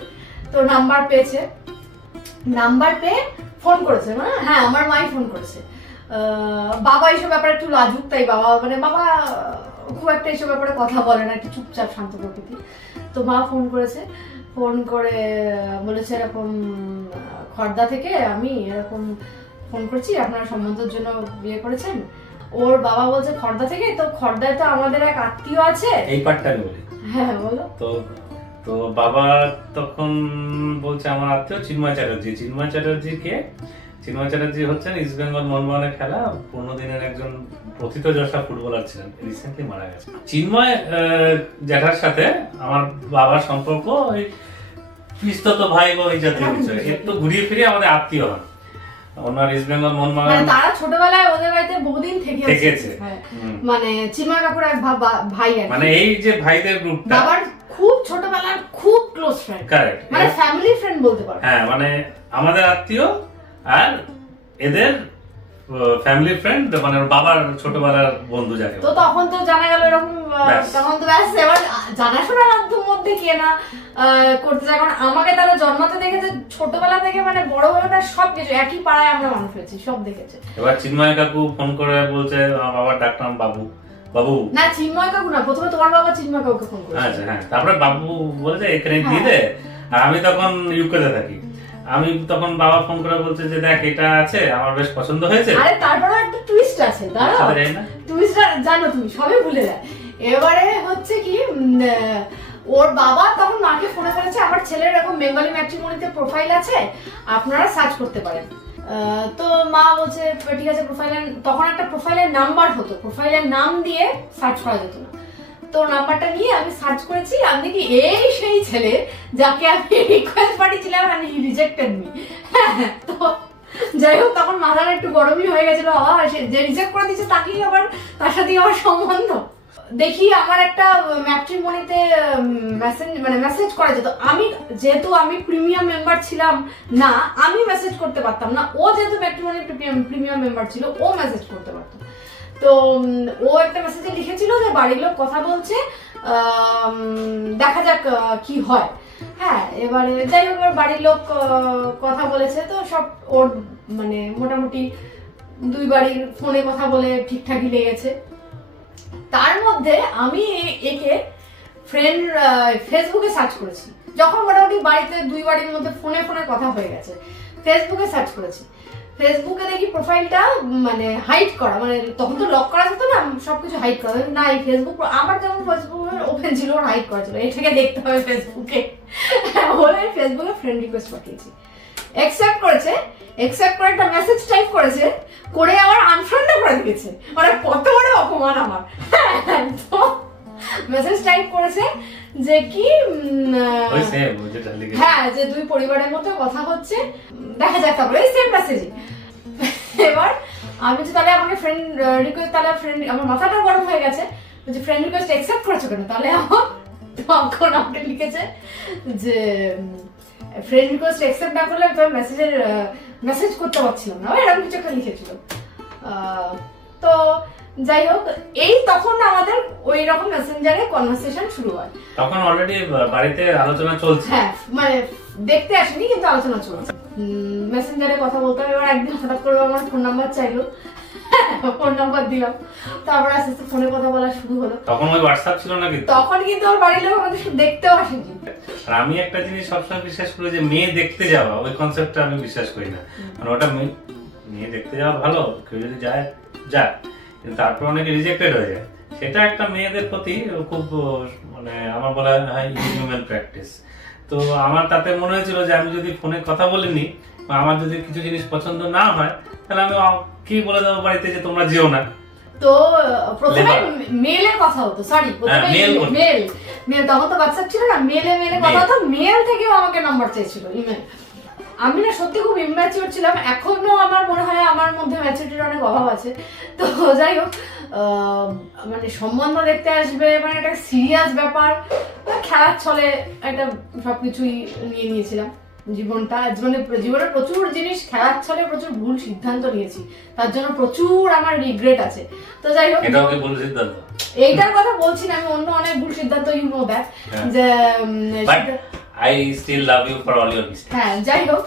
তো নাম্বার পেয়ে ফোন করেছে, মানে হ্যাঁ আমার মাই ফোন করেছে। বাবা এইসব ব্যাপারে একটু লাজুক, তাই বাবা খুব একটা এইসব ব্যাপারে কথা বলে না, একটু চুপচাপ শান্ত প্রকৃতি। তো মা ফোন করেছে, ফোন করে বলেছে এরকম খর্দা থেকে আমি এরকম ফোন করছি, আপনারা সম্বন্ধের জন্য বিয়ে করেছেন। ওর বাবা বলছে খর্দা থেকে, তো খর্দায় তো আমাদের এক আত্মীয় আছে, এই পার্টটা আমি বলি। হ্যাঁ বলো। তো বাবা তখন বলছে আমার আত্মীয় চিন্ময় চ্যাটার্জি কে? চিন্ময় চ্যাটার্জি হচ্ছেন ইস্ট বেঙ্গল মোহনবাগানের খেলা 15 দিনের একজন প্রথিতযশা ফুটবলার ছিলেন, রিসেন্টলি মারা গেছে। চিন্ময় জ্যাঠার সাথে আমার বাবার সম্পর্ক ওই পিস্তত ভাই বা ওই জাতীয় বিষয়, একটু ঘুরিয়ে ফিরিয়ে আমাদের আত্মীয় হন। ওনার ইস্ট বেঙ্গল মোহনবাগান, তারা ছোটবেলায় ওদের বাড়িতে বহুদিন থেকেছে, মানে চিন্ময় কাকুর এক ভাই, মানে এই যে ভাইদের গ্রুপটা বাবার খুব ছোটবেলার খুব ক্লোজ ফ্রেন্ড, কারেক্ট, মানে ফ্যামিলি ফ্রেন্ড বলতে পারো। হ্যাঁ মানে আমাদের আত্মীয় আর এদের ফ্যামিলি ফ্রেন্ড, মানে বাবার ছোটবেলার বন্ধু যাকে। তো তখন তো জানা গেল এরকম, তখন তো ব্যাস। এবার জানাশোনার মধ্যে কে না করতে চায়, কারণ আমাকে তারা জন্মাতে দেখেছে ছোটবেলা থেকে, মানে বড় হয়ে সবকিছু একই পাড়ায় আমরা মানুষ হয়েছি, সব দেখেছে। এবার চিন্ময় কাকু ফোন করে বলছে আমার বাবার ডাকনাম বাবু না, চিন্ময় কাকু না, প্রথমে তোমার বাবা চিন্ময় কাকুকে ফোন করেছে। আচ্ছা হ্যাঁ, তারপরে বাবু বলেছে এখানে দিয়ে দে। আর আমি তখন ইউকেতে থাকি, আমি তখন বাবা ফোন করে বলছে যে দেখ এটা আছে, আমার বেশ পছন্দ হয়েছে। আরে তারপরে একটা টুইস্ট আছে, দাঁড়াও, টুইস্টটা জানো তুমি, সবই ভুলে যায়। এবারে হচ্ছে কি, ওর বাবা তখন মাকে ফোনে করেছে আমার ছেলের এরকম বেঙ্গলি ম্যাট্রিমনিতে প্রোফাইল আছে, আপনারা সার্চ করতে পারেন। তো মা বলছে ঠিক আছে, তখন একটা প্রোফাইলের নাম্বার হতো, প্রোফাইলের নাম দিয়ে সার্চ করা যেত না, তো নাম্বারটা নিয়ে আমি সার্চ করেছি, আমি কি এই সেই ছেলে যাকে আমি রিকোয়েস্ট পাঠিয়েছিলাম, আমি রিজেক্টেড মি। তো যাই হোক, তখন মাথাটা একটু গরমই হয়ে গেছিল, যে রিজেক্ট করে দিচ্ছে তাকেই আবার তার সাথে আমার সম্বন্ধ। দেখি আমার একটা ম্যাট্রিমনিতে মেসেজ করা যেত, যেহেতু আমি প্রিমিয়াম মেম্বার ছিলাম না, আমি মেসেজ করতে পারতাম না, ও যেহেতু ম্যাট্রিমনি প্রিমিয়াম মেম্বার ছিল, ও মেসেজ করতে পারতো। তো ও একটা মেসেজে লিখেছিল যে বাড়ির লোক কথা বলছে, দেখা যাক কি হয়। হ্যাঁ, এবারে যাই হোক, ওর বাড়ির লোক কথা বলেছে, তো সব ওর মানে মোটামুটি দুই বাড়ির ফোনে কথা বলে ঠিকঠাকই লেগেছে। তার মধ্যে আমি একে ফ্রেন্ড ফেসবুকে সার্চ করেছি, যখন মোটামুটি বাড়িতে দুই বাড়ির মধ্যে ফোনে ফোনে কথা হয়ে গেছে, ফেসবুকে সার্চ করেছি। ফেসবুকে দেখি প্রোফাইলটা মানে হাইড করা, মানে তখন তো লক করা যেত না, সবকিছু হাইড করা না। এই ফেসবুক আমার যেমন ফেসবুক ওপেন ছিল, ওর হাইড করা ছিল, এটাকে দেখতে হবে ফেসবুকে। বলে ফেসবুকে ফ্রেন্ড রিকোয়েস্ট পাঠিয়েছি, অ্যাকসেপ্ট করেছে, অ্যাকসেপ্ট করে একটা মেসেজ টাইপ করেছে, করে আবার আনফ্রেন্ডও করে দিয়েছে। মানে কত বড় অপমান আমার। তো মেসেজ টাইপ করেছে যে কি হ্যাঁ, যে দুই পরিবারের মধ্যে কথা হচ্ছে, দেখা যাক তারপরে সেম মেসেজই। এবার আমি তো তাহলে আমাকে ফ্রেন্ড রিকোয়েস্ট, তাহলে ফ্রেন্ড, আমার মাথাটা গরম হয়ে গেছে যে ফ্রেন্ড রিকোয়েস্ট অ্যাকসেপ্ট করেছো কেন? তাহলে আমার তখন আমাকে লিখেছে যে ফ্রেন্ড রিকোয়েস্ট অ্যাকসেপ্ট না করলে আমি মেসেজ করতে পারছিলাম না, এরকম কিছু একটা লিখেছিল। তো যাই হোক, এই তখন আমাদের ওই রকম মেসেঞ্জারে কনভারসেশন শুরু হয়। তখন অলরেডি বাড়িতে আলোচনা চলছে, হ্যাঁ মানে দেখতে আসেনি কিন্তু আলোচনা চলছে, মেসেঞ্জারে কথা বলতাম। এবার একদিন হঠাৎ করে আমার ফোন নাম্বার চাইলো, ফোন নাম্বার দিলাম, তারপর আস্তে আস্তে ফোনে কথা বলা শুরু হলো। তখন ওই হোয়াটসঅ্যাপ ছিল না, কিন্তু তখন কিন্তু ওর বাড়ির লোক আমাদের শুধু দেখতেও আসেনি। আর আমি একটা জিনিস সবসময় বিশ্বাস করি যে মেয়ে দেখতে যাওয়া, ওই কনসেপ্টটা আমি বিশ্বাস করি না। মানে ওটা মেয়ে দেখতে যাওয়া ভালো, কেউ যদি যায় যাক, কিন্তু তারপর অনেকে রিজেক্টেড হয়ে যায়, সেটা একটা মেয়েদের প্রতি খুব মানে আমার বলা হয় ইনহিউম্যান প্র্যাকটিস। তো আমার তাতে মনে হয়েছিল যে আমি যদি ফোনে কথা বলিনি, বা আমার যদি কিছু জিনিস পছন্দ না হয়, তাহলে আমি কি বলে দেবো বাড়িতে যে তোমরা যেও না। তো প্রথমে মেলের কথা হতো, সরি প্রথমে মেল, তখন তো হোয়াটসঅ্যাপ ছিল না, মেলে কথা হতো। মেল থেকেও আমাকে নাম্বার চেয়েছিল, ইমেল। আমি না সত্যি খুব ইম্যাচিউর ছিলাম, এখনো আমার মনে হয় আমার মধ্যে ম্যাচুরিটির অনেক অভাব আছে। তো যাই হোক, মানে সম্বন্ধ দেখতে আসবে, মানে একটা সিরিয়াস ব্যাপার, খেলার ছলে একটা সবকিছুই নিয়ে নিয়েছিলাম। জীবনে প্রচুর জিনিস খেলার ছলে, প্রচুর ভুল সিদ্ধান্ত নিয়েছি, তার জন্য প্রচুর আমার রিগ্রেট আছে। তো যাই হোক, এইটার কথা বলছি না, আমি অন্য অনেক ভুল সিদ্ধান্ত, ইউ নো দ্যাট, যে I still love you for all your mistakes. হ্যাঁ, যাই হোক,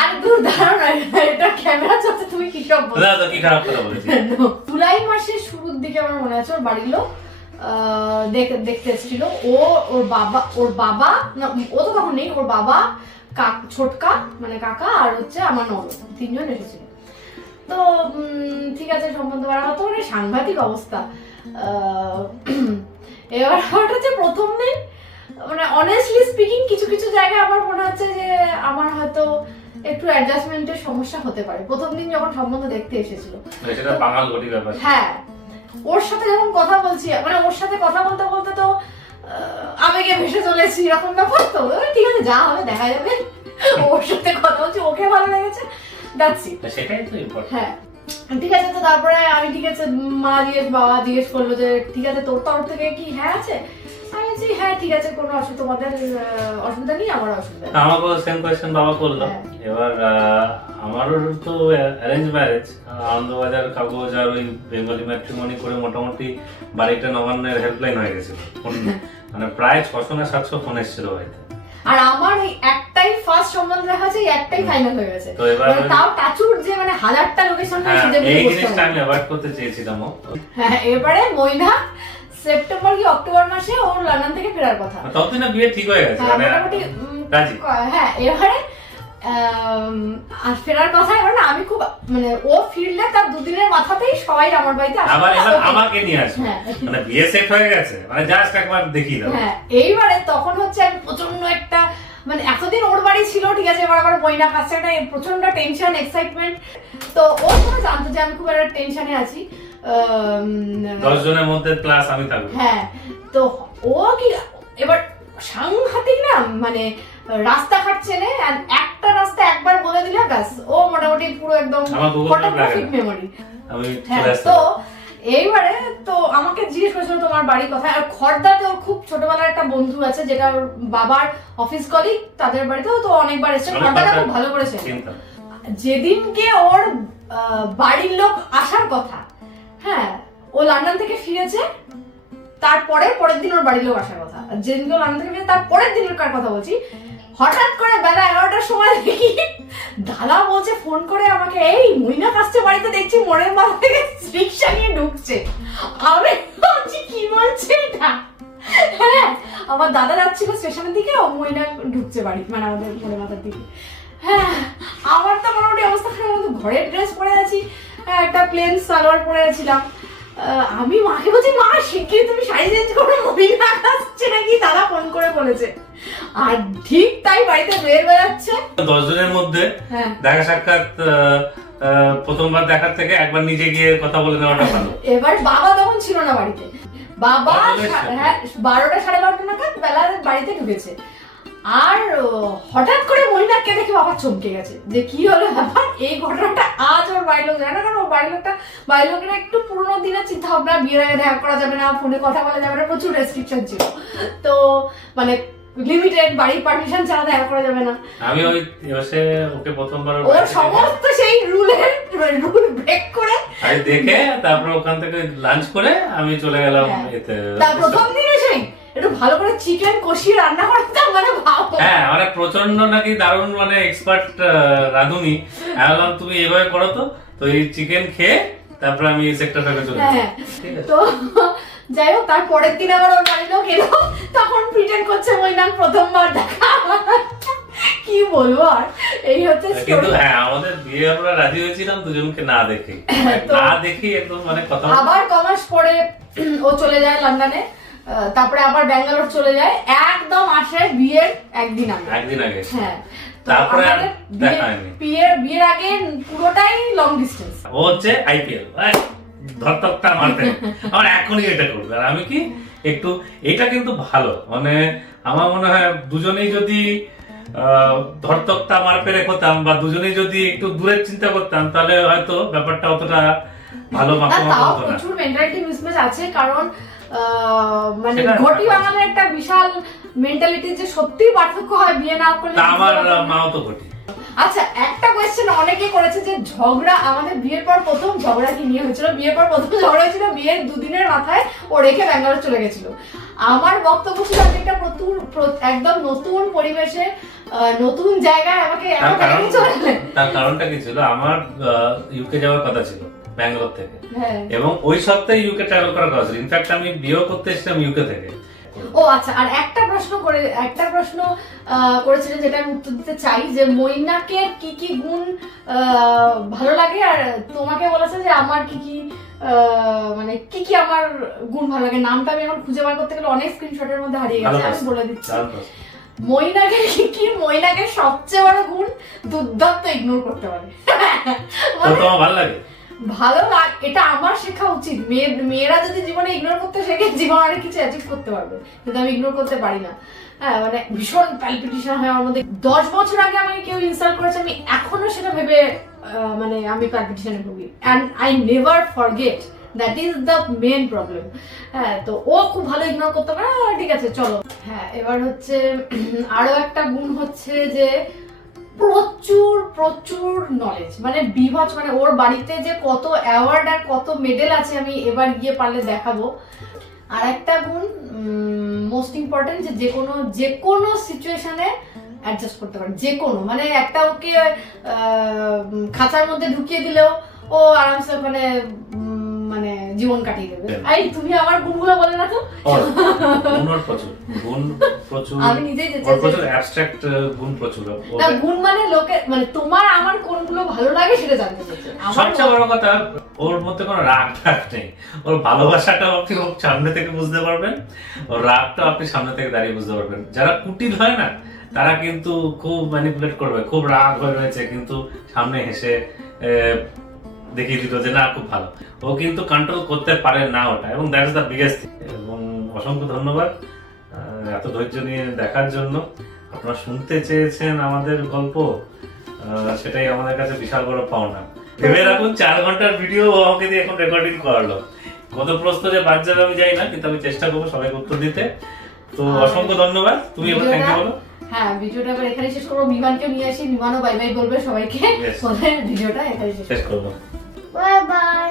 আর দূর ধারণা, এটা ক্যামেরা চলছে, তুমি কি সব বলছো? না তো কি খারাপ কথা বলেছি। জুলাই মাসের শুরুর দিকে আমার মনে আছে ওর বাড়ির লোক দেখতে এসেছিল। ওর বাবা না, ও তো তখন নেই, ওর বাবা, ছোটকা মানে কাকা, আর হচ্ছে আমার ননদ, তিনজন এসেছিল। তো ঠিক আছে, সম্বন্ধ বাড়া হতো, মানে সাংঘাতিক অবস্থা। এবার ওটা হচ্ছে প্রথম দিন, মানে অনেস্টলি স্পিকিং কিছু কিছু জায়গায় আমার মনে হচ্ছে যে আমার হয়তো একটু অ্যাডজাস্টমেন্টের সমস্যা হতে পারে। প্রথম দিন যখন সম্বন্ধ দেখতে এসেছিল, সেটা বাঙাল ঘটি ব্যাপার। হ্যাঁ, ওর সাথে যখন কথা বলছি, মানে ওর সাথে কথা বলতে বলতে তো আবেগে ভেসে চলেছি, এরকম ব্যাপার। তো ঠিক আছে, যা হবে দেখা যাবে, ওর সাথে কথা বলছি, ওকে ভালো লেগেছে, দ্যাটস ইট। সেটাই তো ইম্পর্টেন্ট। হ্যাঁ, ঠিক আছে। তো তারপরে আমি ঠিক আছে, বাবা জিজ্ঞেস করলো যে ঠিক আছে তোর তরফ থেকে কি হ্যাঁ আছে? আমি বলছি হ্যাঁ ঠিক আছে, কোনো তোমাদের অসুবিধা নেই, আমার অসুবিধা নেই। আমাকেও সেম কোয়েশ্চেন বাবা করলো। এবার আমারও তো অ্যারেঞ্জ ম্যারেজ, আনন্দবাজার কাগজ আর ওই বেঙ্গলি ম্যাট্রিমনি করে মোটামুটি বাড়িটা নবান্নের হেল্পলাইন হয়ে গেছিল। মানে প্রায় 600 না 700 ফোন এসেছিল বাড়িতে। আর আমার এই একটাই ফার্স্ট সম্বন্ধ দেখা আছে, একটাই ফাইনাল হয়ে গেছে। তো এবার তাও টাচুর যে মানে হাজারটা লোকেশন এই জিনিসটা আমি অ্যাভয়েড করতে চেয়েছিলাম। হ্যাঁ, এবারে মইনা সেপ্টেম্বর কি অক্টোবর মাসে ওর লন্ডন থেকে ফেরার কথা, ততদিনে বিয়ে ঠিক হয়ে গেছে, মানে রাজি। হ্যাঁ, এবারে আর ফেরার কথা। এবার না আমি খুব মানে ও ফিরলে তার দুদিনের মাথাতেই সবাই আমার বাড়িতে আসে, আবার এবার আমাকে নিয়ে আসবে, মানে বিয়ে সেট হয়ে গেছে, মানে জাস্ট একবার দেখিয়ে দাও। হ্যাঁ, এইবারে তখন হচ্ছে আমি প্রচন্ড একটা, মানে এতদিন ওর বাড়ি ছিল, ঠিক আছে, এবার আবার বইনা কাছে একটা প্রচন্ড টেনশন, এক্সাইটমেন্ট। তো ও তো জানতো যে আমি খুব একটা টেনশনে আছি, 10 জনের মধ্যে প্লাস আমি থাকবো। হ্যাঁ, তো ও কি এবার সাংঘাতিক না, মানে রাস্তা কাটছে না, একটা রাস্তা একবার বলে দিলে ব্যাস, ও মোটামুটি পুরো একদম ফটোগ্রাফিক মেমোরি। তো এইবারে তো আমাকে জিজ্ঞেস করেছিল তোমার বাড়ির কথা। আর খড়দাতে ওর খুব ছোটবেলার একটা বন্ধু আছে, যেটা ওর বাবার অফিস কলিগ, তাদের বাড়িতেও তো অনেকবার এসেছে, খড়দাটা খুব ভালো করেছে। যেদিনকে ওর বাড়ির লোক আসার কথা, হ্যাঁ, ও লন্ডন থেকে ফিরেছে, পরের দিন ওর বাড়ির লোক আসার কথা, যেদিনকে লন্ডন থেকে ফিরে তার পরের দিনের কার কথা বলছি। হঠাৎ করে বেলা 11টার সময় দেখি দাদা বলছে ফোন করে আমাকে, এই মইনাক আসছে বাড়িতে, দেখছি মোড়ের মাথা থেকে রিক্সা নিয়ে ঢুকছে। আমি ভাবছি কি বলছে এটা। হ্যাঁ, আমার দাদা যাচ্ছিল স্টেশনের দিকে, ও মইনাক ঢুকছে বাড়ি, মানে আমাদের মোড়ের মাথার দিকে। হ্যাঁ, আমার তো মোটামুটি অবস্থা খারাপ, মতো ঘরের ড্রেস পরে আছি, একটা প্লেন সালোয়ার পরে আছিলাম। আমি মাকে বলছি, মা শিগগিরই তুমি শাড়ি চেঞ্জ করো, মইনাক আসছে নাকি, দাদা ফোন করে বলেছে। আর ঠিক তাই বাড়িতে বের বেড়াচ্ছে। 10 জনের মধ্যে দেখা সাক্ষাৎ প্রথমবার দেখার থেকে একবার নিজে গিয়ে কথা বলে নেওয়াটা ভালো। এবার বাবা তখন ছিল না বাড়িতে, বাবা 12টা 12:30 নাগাদ বেলা বাড়িতে ঢুকেছে। আর হঠাৎ করে মইনাককে দেখে বাবা চমকে গেছে যে কি হলো ব্যাপার। এই ঘটনাটা আজ ওর বাড়ির লোক জানে না, কারণ ওর বাড়ির লোকেরা একটু পুরোনো দিনের চিন্তা ভাবনা, বিয়ের আগে দেখা করা যাবে না, ফোনে কথা বলা যাবে না, প্রচুর রেস্ট্রিকশন ছিল। তো মানে লিমিটেড, বাড়ির পারমিশন ছাড়া দেখা করা যাবে না। আমি ওই ওকে প্রথমবার ওর সমস্ত সেই রুল ব্রেক করে আমি দেখে তারপর ওখান থেকে লাঞ্চ করে আমি চলে গেলাম এতে। তার প্রথম দিন এসে একটু ভালো করে চিকেন কষিয়ে রান্না করতাম, মানে ভালো। হ্যাঁ, মানে প্রচন্ড নাকি দারুণ, মানে এক্সপার্ট রাঁধুনি। আমি বললাম তুমি এভাবে করো তো এই চিকেন খেয়ে তারপর আমি সেক্টরটাকে চলে হ্যাঁ। তো যাই হোক, তার পরের দিন আবার ওর বাড়ির লোক এলো, তখন প্রিটেন্ড করছে মইনাক প্রথমবার দেখা। কি বলবো আর, এই হচ্ছে কিন্তু হ্যাঁ, আমাদের বিয়ে আমরা রাজি হয়েছিলাম দুজনকে না দেখে, একদম মানে কথা। আবার কমাস পরে ও চলে যায় লন্ডনে, তারপরে আবার ব্যাঙ্গালোর চলে যায়, একদম আসে বিয়ের একদিন আগে। হ্যাঁ, তারপরে বিয়ের আগে পুরোটাই লং ডিস্টেন্স। ও হচ্ছে আইপিএল ধরতকটা মারতে, আমার এখনই এটা করবে। আর আমি কি একটু, এটা কিন্তু ভালো, মানে আমার মনে হয় দুজনেই যদি ধরতকটা মার পেরে হতাম, বা দুজনেই যদি একটু দূরের চিন্তা করতাম, তাহলে হয়তো ব্যাপারটা অতটা ভালো মাখামাখি হতো না। প্রচুর মেন্টালিটি মিসম্যাচ আছে, কারণ মানে ঘটি বাঙালির একটা বিশাল মেন্টালিটি, যে সত্যি পার্থক্য হয় বিয়ে না করলে। আমার মাও তো ঘটি। আচ্ছা, একটা কোয়েশ্চেন অনেকে করেছে যে ঝগড়া, আমাদের বিয়ের পর প্রথম ঝগড়া কি নিয়ে হয়েছিল? বিয়ের পর প্রথম ঝগড়া হয়েছিল বিয়ের 2 দিনের মাথায়, ও রেখে ব্যাঙ্গালোর চলে গেছিল। আমার বক্তব্য ছিল যে এটা একদম নতুন পরিবেশে, নতুন জায়গায় আমাকে তার কারণটা কি ছিল, আমার ইউকে যাওয়ার কথা ছিল ব্যাঙ্গালোর থেকে, এবং ওই সপ্তাহে ইউকে ট্রাভেল করার কথা ছিল। ইনফ্যাক্ট আমি বিয়েও করতে এসেছিলাম ইউকে থেকে। ও আচ্ছা, আর একটা প্রশ্ন করেছিলেন যেটা আমি উত্তর দিতে চাই, যে মইনাকের কি কি গুণ ভালো লাগে, আর তোমাকে বলেছে যে আমার কি কি মানে কি কি আমার গুণ ভালো লাগে। নামটা আমি এখন খুঁজে বার করতে গেলে অনেক স্ক্রিনশটের মধ্যে হারিয়ে গেছে, আমি বলে দিচ্ছি। মইনাকের সবচেয়ে বড় গুণ, দুর্দান্ত ইগনোর করতে পারে। ভালো লাগে, এটা আমার শেখা উচিত। মেয়েরা যদি জীবনে ইগনোর করতে শেখে, জীবন অনেক কিছু অ্যাচিভ করতে পারবে, কিন্তু আমি ইগনোর করতে পারি না। হ্যাঁ, মানে ভীষণ প্যালপিটেশন হয় আমার মধ্যে। 10 বছর আগে আমাকে কেউ ইনসাল্ট করেছে, আমি এখনো সেটা ভেবে মানে আমি প্যালপিটেশনে ভুগি, and I never forget, that is the main problem. হ্যাঁ, তো ও খুব ভালো ইগনোর করতে পারে। ঠিক আছে, চলো। হ্যাঁ, এবার হচ্ছে আরো একটা গুণ হচ্ছে যে প্রচুর প্রচুর নলেজ, মানে বিভৎস, মানে ওর বাড়িতে যে কত অ্যাওয়ার্ড আর কত মেডেল আছে আমি এবার গিয়ে পারলে দেখাবো। আর একটা গুণ মোস্ট ইম্পর্টেন্ট, যে কোনো সিচুয়েশনে অ্যাডজাস্ট করতে পারে, যে কোনো, মানে একটা ওকে খাঁচার মধ্যে ঢুকিয়ে দিলেও ও আরামসে মানে মানে জীবন কাটিয়ে দেবে। এই তুমি আমার গুণগুলো বলে না তো। আমি নিজেই অ্যাবস্ট্রাক্ট গুণ প্রচুর। না, গুণ মানে লোকে, মানে তোমার আমার কোনগুলো ভালো লাগে সেটা জানতে চাইছে। সবচেয়ে বড় কথা, ওর মধ্যে কোনো রাগ নেই। ওর ভালোবাসাটাও আপনি সামনে থেকে বুঝতে পারবেন, ওর রাগটাও আপনি সামনে থেকে দাঁড়িয়ে বুঝতে পারবেন। যারা কুটিল হয় না, তারা কিন্তু খুব ম্যানিপুলেট করবে, খুব রাগ হয়ে রয়েছে, কিন্তু সামনে হেসে দেখিয়ে দিত যে না খুব ভালো। ও কিন্তু কন্ট্রোল করতে পারে না ওটা, এবং that is the biggest thing. এবং অসংখ্য ধন্যবাদ এত ধৈর্য নিয়ে দেখার জন্য। আপনারা শুনতে চেয়েছেন আমাদের গল্প, সেটাই আমাদের কাছে বিশাল বড় পাওনা। ভেবে রাখুন 4 ঘন্টার ভিডিও আমাকে দিয়ে এখন রেকর্ডিং করালো। কত প্রশ্ন যে বাদ যাবে আমি জানি না, কিন্তু আমি চেষ্টা করবো সবাইকে উত্তর দিতে। তো অসংখ্য ধন্যবাদ। তুমি এবার থ্যাংক ইউ বলো। হ্যাঁ, ভিডিওটা এবার এখানে শেষ করবো। মিমানকে নিয়ে আসি, মিমানও বাই বাই বলবে সবাইকে, বলে ভিডিওটা এখানে শেষ করবো। Bye bye.